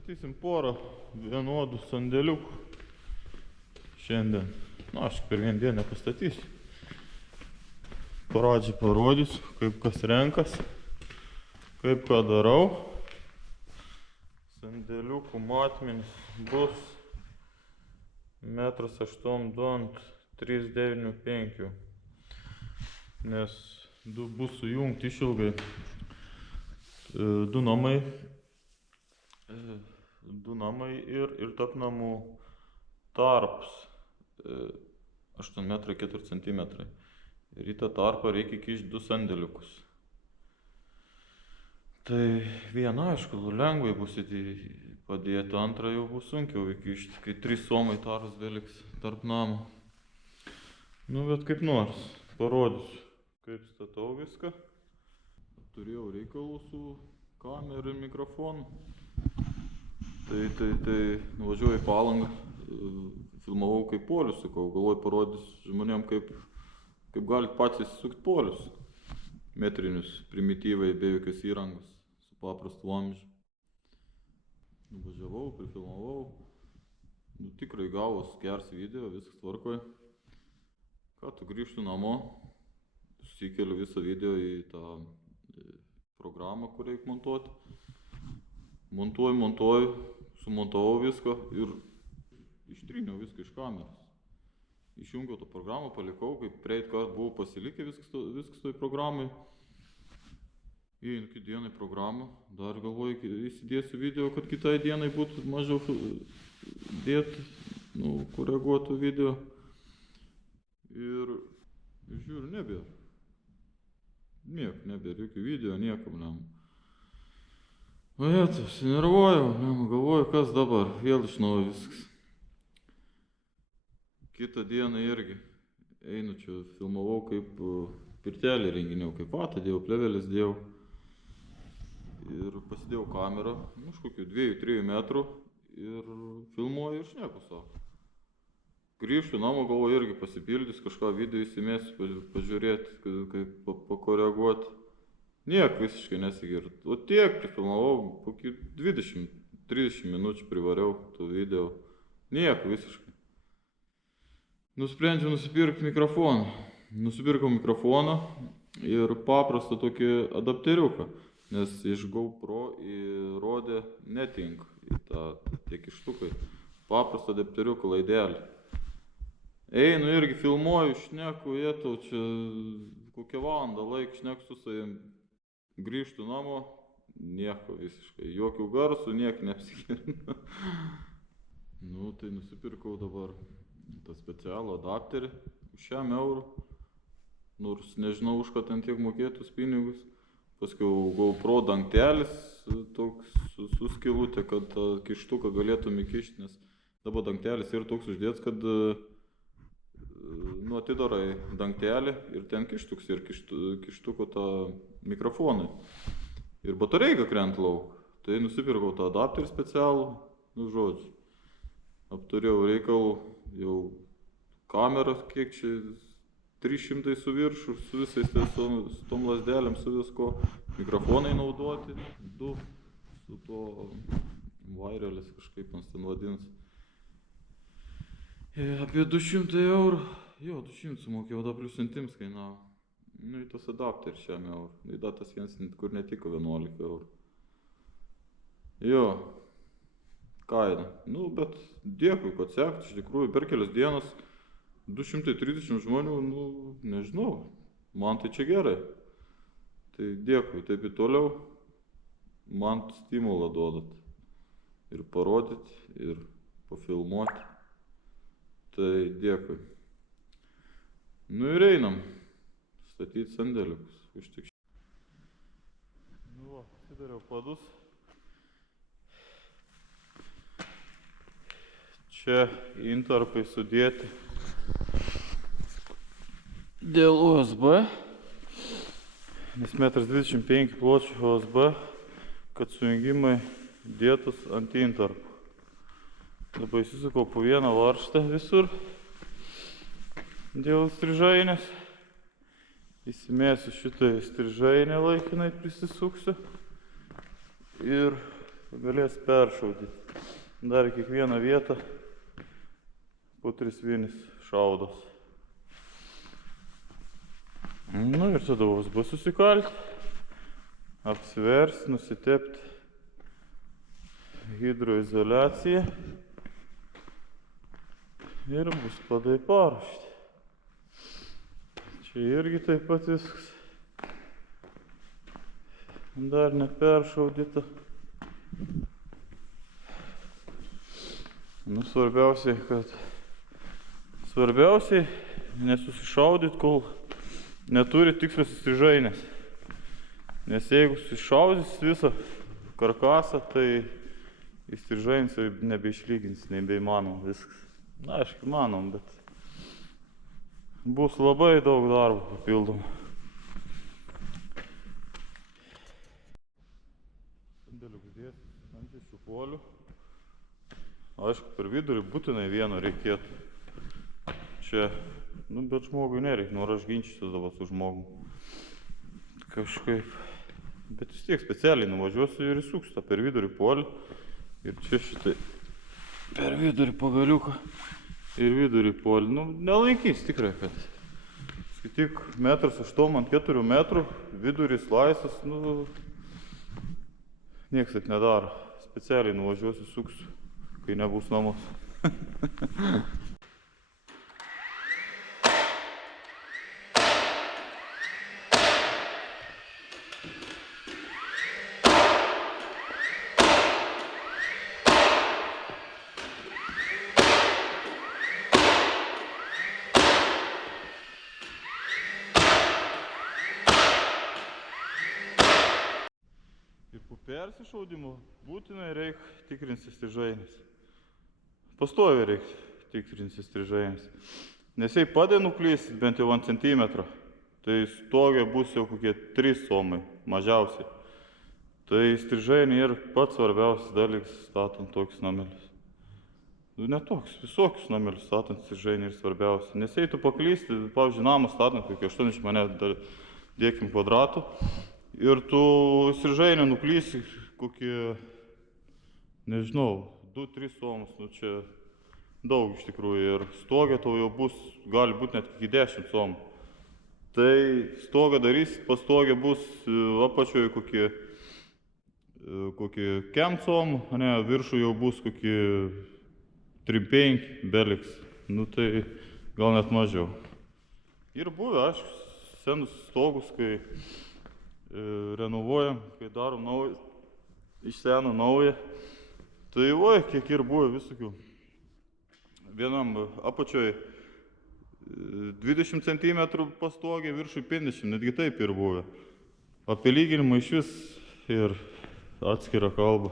Statysim porą vienodų sandėliukų šiandien. Nu, aš per vieną dieną pastatysiu. Pradžiai parodysiu, kaip kas renkas, kaip ką darau. Sandėliukų matmenys bus 1,82 m ant 3,95 m. Nes du bus sujungti išilgai. Du namai ir tarp namų tarps 8,4 cm. Ir į tą tarpą reikia įkišti du sandėliukus. Tai vieną, aišku, lengvai bus padėti, antrą jau bus sunkiau įkišti, kai 3 somai tarpas beliks tarp namų. Nu, bet kaip nors, parodysiu, kaip statau viską. Turėjau reikalų su kamera ir mikrofonu. Tai nuvažiuoju į Palangą, filmavau kaip polius, sakau, galvoju parodysiu žmonėm, kaip galit patys sukti polius. Metrinius, primityvai, be jokios įrangos, su paprastu vamzdžiu. Nuvažiavau, prifilmavau. Nu, tikrai gavos geras video, viskas tvarkoj. Ką tu grįžtu namo, susikeliu visą video į tą programą, kur reikia montuoti. Montuoju, sumontavau viską ir ištryniau viską iš kameros. Išjungiau tą programą, palikau, kaip prieit kart buvau pasilikę viskas toj programai. Įeinu kitą dieną į programą, dar galvoju, įsidėsiu video, kad kitai dienai būtų mažiau dėti, koreguotų video. Ir žiūriu, nebėra. Nieko nebėra, jokių video, niekam nėra. Vajetu, sinervojau, galvoju, kas dabar, vėl iš naujo viskas. Kitą dieną irgi einu čia, filmavau, kaip pirtelį renginiau, kaip vatą dėjau, plevelės dėjau. Ir pasidėjau kamerą, už kokių 2-3 metrų ir filmuoju ir šneku savo. Grįžtu namo, galvoju, irgi pasipildys, kažką video įsimėsiu, pažiūrėti, kaip pakoreguoti. Niek visiškai nesigird. O tiek prifilmavau, kokį 20-30 minučių privariau tų video. Niek visiškai. Nusprendžiau nusipirkti mikrofoną. Nusipirkau mikrofoną ir paprastą tokį adapteriuką, nes iš GoPro įrodė netinka į tie kištukai. Paprastą adapteriuką laidelį. Einu irgi filmuoju, šneku, jetau čia kokią valandą laik, šneku su savim. Grįžtu namo, nieko visiškai, jokių garsų, nieko neapsigirina. Nu, tai nusipirkau dabar tą specialų adapterį už 100 eurų. Nors nežinau, už ką ten tiek mokėtus pinigus. Paskiau GoPro dangtelis toks su skylutė, kad tą kištuką galėtum įkišti, nes dabar dangtelis yra toks uždėts, kad atidarai dangtelį ir ten kištuks ir kištuko tą mikrofonai. Ir batareika krenta lauk. Tai nusipirkau tą adapterį specialų, žodžiu. Apturėjau reikalų, jau kameras, kiek čia 300 su viršu, su visais su tom lasdelėm, su visko. Mikrofonai naudoti, 2, su to wireless kažkaip man ten vadins. Apie 200 eurų. Jo, 200 sumokėjau, da plius centims kainavo. Nu, į tas adapteris 100 eurų. Į tas vienas, kur netiko 11 eurų. Jo, kaina. Nu, bet dėkui, kad sekti, iš tikrųjų, per kelias dienas 230 žmonių, nežinau, man tai čia gerai. Tai dėkui, taip ir toliau, man stimulą duodat. Ir parodyti, ir pafilmuoti. Tai dėkui. Nu ir einam statyti sandėliukus. Užtik. Nu, atsidariau padus. Čia intarpai sudėti dėl USB. Nes 1,25 m pločio USB, kad sujungimai dėtus ant intarpų. Dabar įsisukau po vieną varžtą visur. Dėl strižainės. Įsimėsiu šitą strižainę laikinai prisisuksiu. Ir galės peršaudyti. Dar į kiekvieną vietą po 3 vienis šaudos. Nu ir tada USB susikalti, apsiversti, nusitepti hidroizoliaciją ir bus padai paruošti. Čia irgi taip pat viskas. Dar neperšaudyta. Nu, svarbiausiai nesusišaudyt, kol neturi tikslios įstrižainės. Nes jeigu susišaudys visą karkasą, tai įstrižainės nebeišlygins, nebeįmanom viskas. Na, aišku, įmanom, bet bus labai daug darbo papildomų. Sandėliukus dėti ant visų polių. Aišku, per vidurį būtinai vieno reikėtų. Čia, nu, bet žmogui nereikia, nors aš ginčysiu dabar su žmogum. Kažkaip. Bet vis tiek specialiai nuvažiuosiu ir įsuksiu tą per vidurį polį. Ir čia šitai per vidurį pagaliuką ir vidurį polį. Nu, nelaikys tikrai, kad skaityk 1,8 ant 4 metrų, vidurys laisvas, nu, nieks taip nedaro. Specialiai nuvažiuosiu, įsuksiu, kai nebus namus. Ir po persišaudimo būtinai reikia tikrinti įstrižainės. Pastoviai reikia tikrinti įstrižainės. Nes jei padai nuklysit bent jau ant centimetro, tai stogė bus jau kokie 3 somai, mažiausiai. Tai įstrižainė yra pats svarbiausias dalykas statant tokius namelius. Nu, ne toks, visokius namelius statant įstrižainė yra svarbiausia. Nes jei tu paklysti, pavyzdžiui, namą statant kokį 80 mane dėkim kvadratų, ir tu įstrižainę nuklysi kokį, nežinau, 2-3 somus, nu čia daug iš tikrųjų. Ir stogė tau jau bus, gali būti net iki 10 somų. Tai stogą darysit, pas stogę bus apačioje kokį 5 somų, ne, viršų jau bus kokį 3-5 beliks. Nu tai gal net mažiau. Ir buvę, aišku, senus stogus, kai renovuojam, kai darom naują, iš seno naują. Tai oi, kiek ir buvo visokių. Vienam apačioj 20 cm pastogė, viršui 50, netgi taip ir buvo. Apie lyginimą iš vis ir atskira kalba.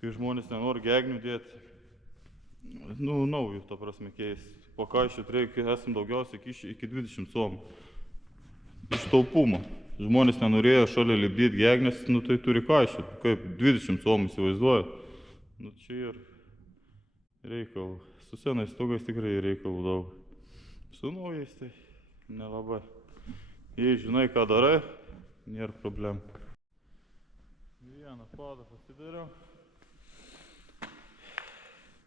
Kai žmonės nenori gegnių dėti, nu, naujų, ta prasme, keisti. Pakaiščiot reikia, esam daugiausiai iki 20 somų. Iš taupumo. Žmonės nenorėjo šalia lipdyti gegnės, nu tai turi kaiščiot. Kaip 20 somų įsivaizduoja. Nu čia ir reikalų. Su senais stogais tikrai reikalų daug. Su naujais tai nelabai. Jei žinai, ką darai, nėra problemų. Vieną padą pasidariau.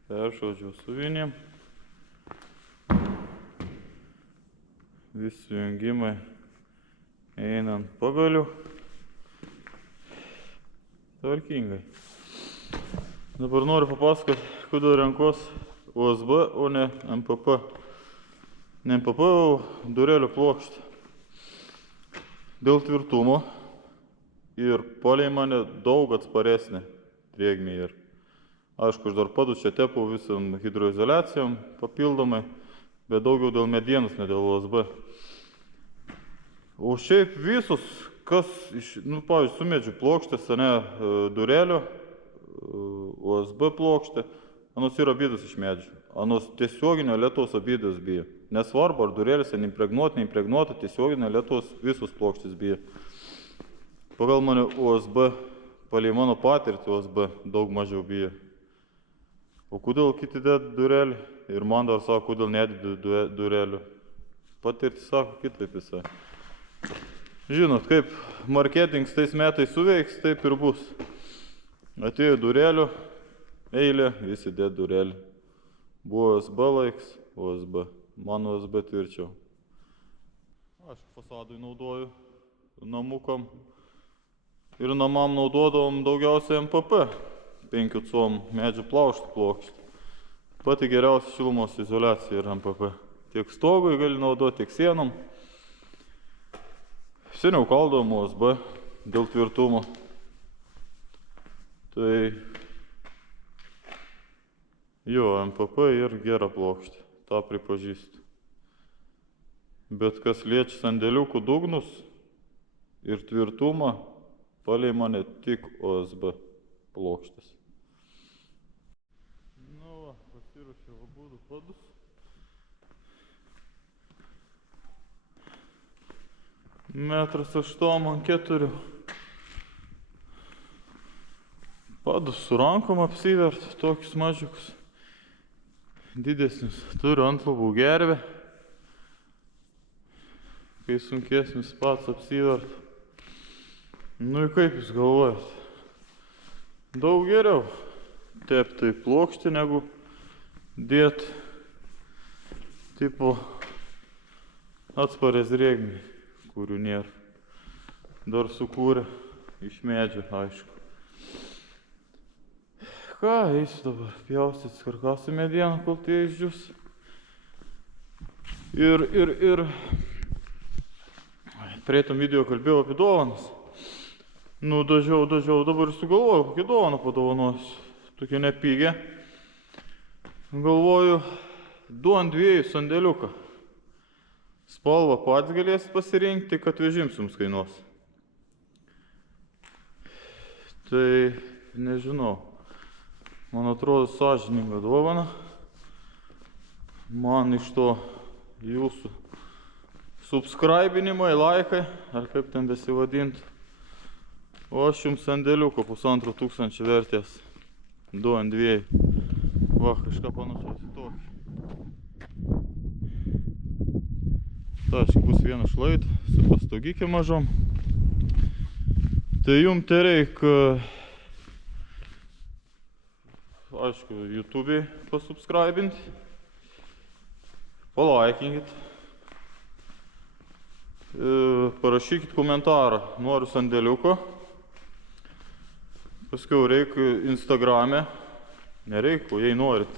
Peršaudžiau su vinėm. Visi jungimai einant pagaliu. Tvarkingai. Dabar noriu papasakoti, kodėl renkuos USB, o ne MPP. Ne MPP, o durelių plokštė. Dėl tvirtumo ir palei mane daug atsparesnė drėgmė ir. Aišku, aš dar padus čia tepau visam hidroizoliacijom papildomai, bet daugiau dėl medienos, ne dėl USB. O šiaip visus, kas, nu, pavyzdžiui, su medžių plokštės, ne, durelio, USB plokštė, anos yra abidas iš medžių. Anos tiesioginio lietaus abidas bijo. Nesvarbu, ar durelėse neimpregnuota, tiesioginio lietaus visus plokštės bijo. Pagal mane USB, palei mano patirtį USB daug mažiau bijo. O kodėl kiti dėd durelį? Ir man dar sako, kodėl nedėdi durelių. Patirtį sako kitaip visai. Žinot, kaip marketings tais metais suveiks, taip ir bus. Atėjo durelių eilė, visi dėt durelį. Buvo OSB laiks, OSB. Man OSB tvirčiau. Aš fasadui naudoju namukam. Ir namam naudodavom daugiausiai MPP. 5 com medžių plokštė. Pati geriausia šilumos izoliacija yra MPP. Tiek stogui gali naudoti, tiek sienom. Seniau kaldavom OSB dėl tvirtumo. Tai jo, MPP ir gera plokštė, tą pripažįstu. Bet kas liečia sandėliukų dugnus ir tvirtumą, palei mane tik OSB plokštės. Nu va, pasiruošiau abudu padus. Metras 8x4. Padus su rankom apsivert, tokius mažiukus. Didesnius. Turiu antlubų gervę. Kai sunkesnis pats apsivert. Nu ir kaip jūs galvojat? Daug geriau tepti plokštį, negu dėt tipo atsparės drėgmei, kurių nėra. Dar sukūrė iš medžio, aišku. Ką, eisiu dabar pjaustyt karkasų medieną, kol tie išdžius. Ir praeitam video kalbėjau apie dovanas. Nu, dažiau, dabar sugalvoju, kokią dovaną padovanosiu. Tokia nepigė. Galvoju, 2 ant 2 sandėliuką. Spalvą pats galėsit pasirinkti, kad vežims jums kainuos. Tai nežinau. Man atrodo sąžininga dovana. Man iš to jūsų subscribinimai, laikai, ar kaip ten besivadint. O aš jums sandėliuko 1500 vertės. 2 ant 2. Va, kažką panašaus į tokį. Taškai bus vienas šlait su pastogikė mažom. Tai jums tai reikia, aišku, YouTube'ai pasubscribinti. Palaikinkit. Parašykit komentarą, noriu sandėliuko. Paskiau reikia Instagram'e. Nereikia, jei norit.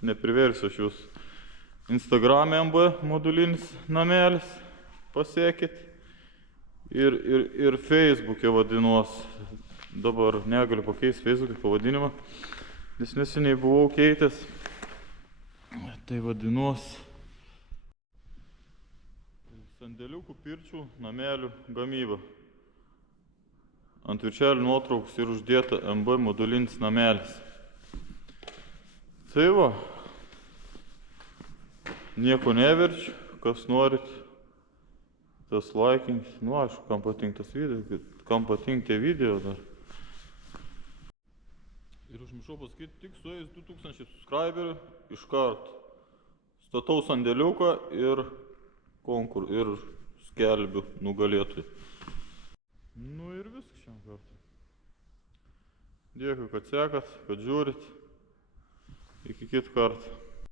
Nepriversiu aš jūs. Instagram'e MB modulinis namelis. Pasiekit. Ir Facebook'e vadinuos. Dabar negaliu pakeisti Facebook'e pavadinimą. Nes neseniai buvau keitęs. Tai vadinuos sandėliukų pirčių namelių gamyba. Ant viršelių nuotrauks ir uždėta MB modulinis namelis. Tai va. Nieko neverčiu, kas norit, tas laikink. Nu, aišku, kam patinka tas video, kam patinka tie video dar. Ir užmiršau pasakyti, tik suėjus 2000 subscriberių iškart statau sandėliuką ir skelbiu nugalėtojų. Nu ir viskas šiam kartą. Dėkui, kad sekat, kad žiūrit. Iki kitų kartų.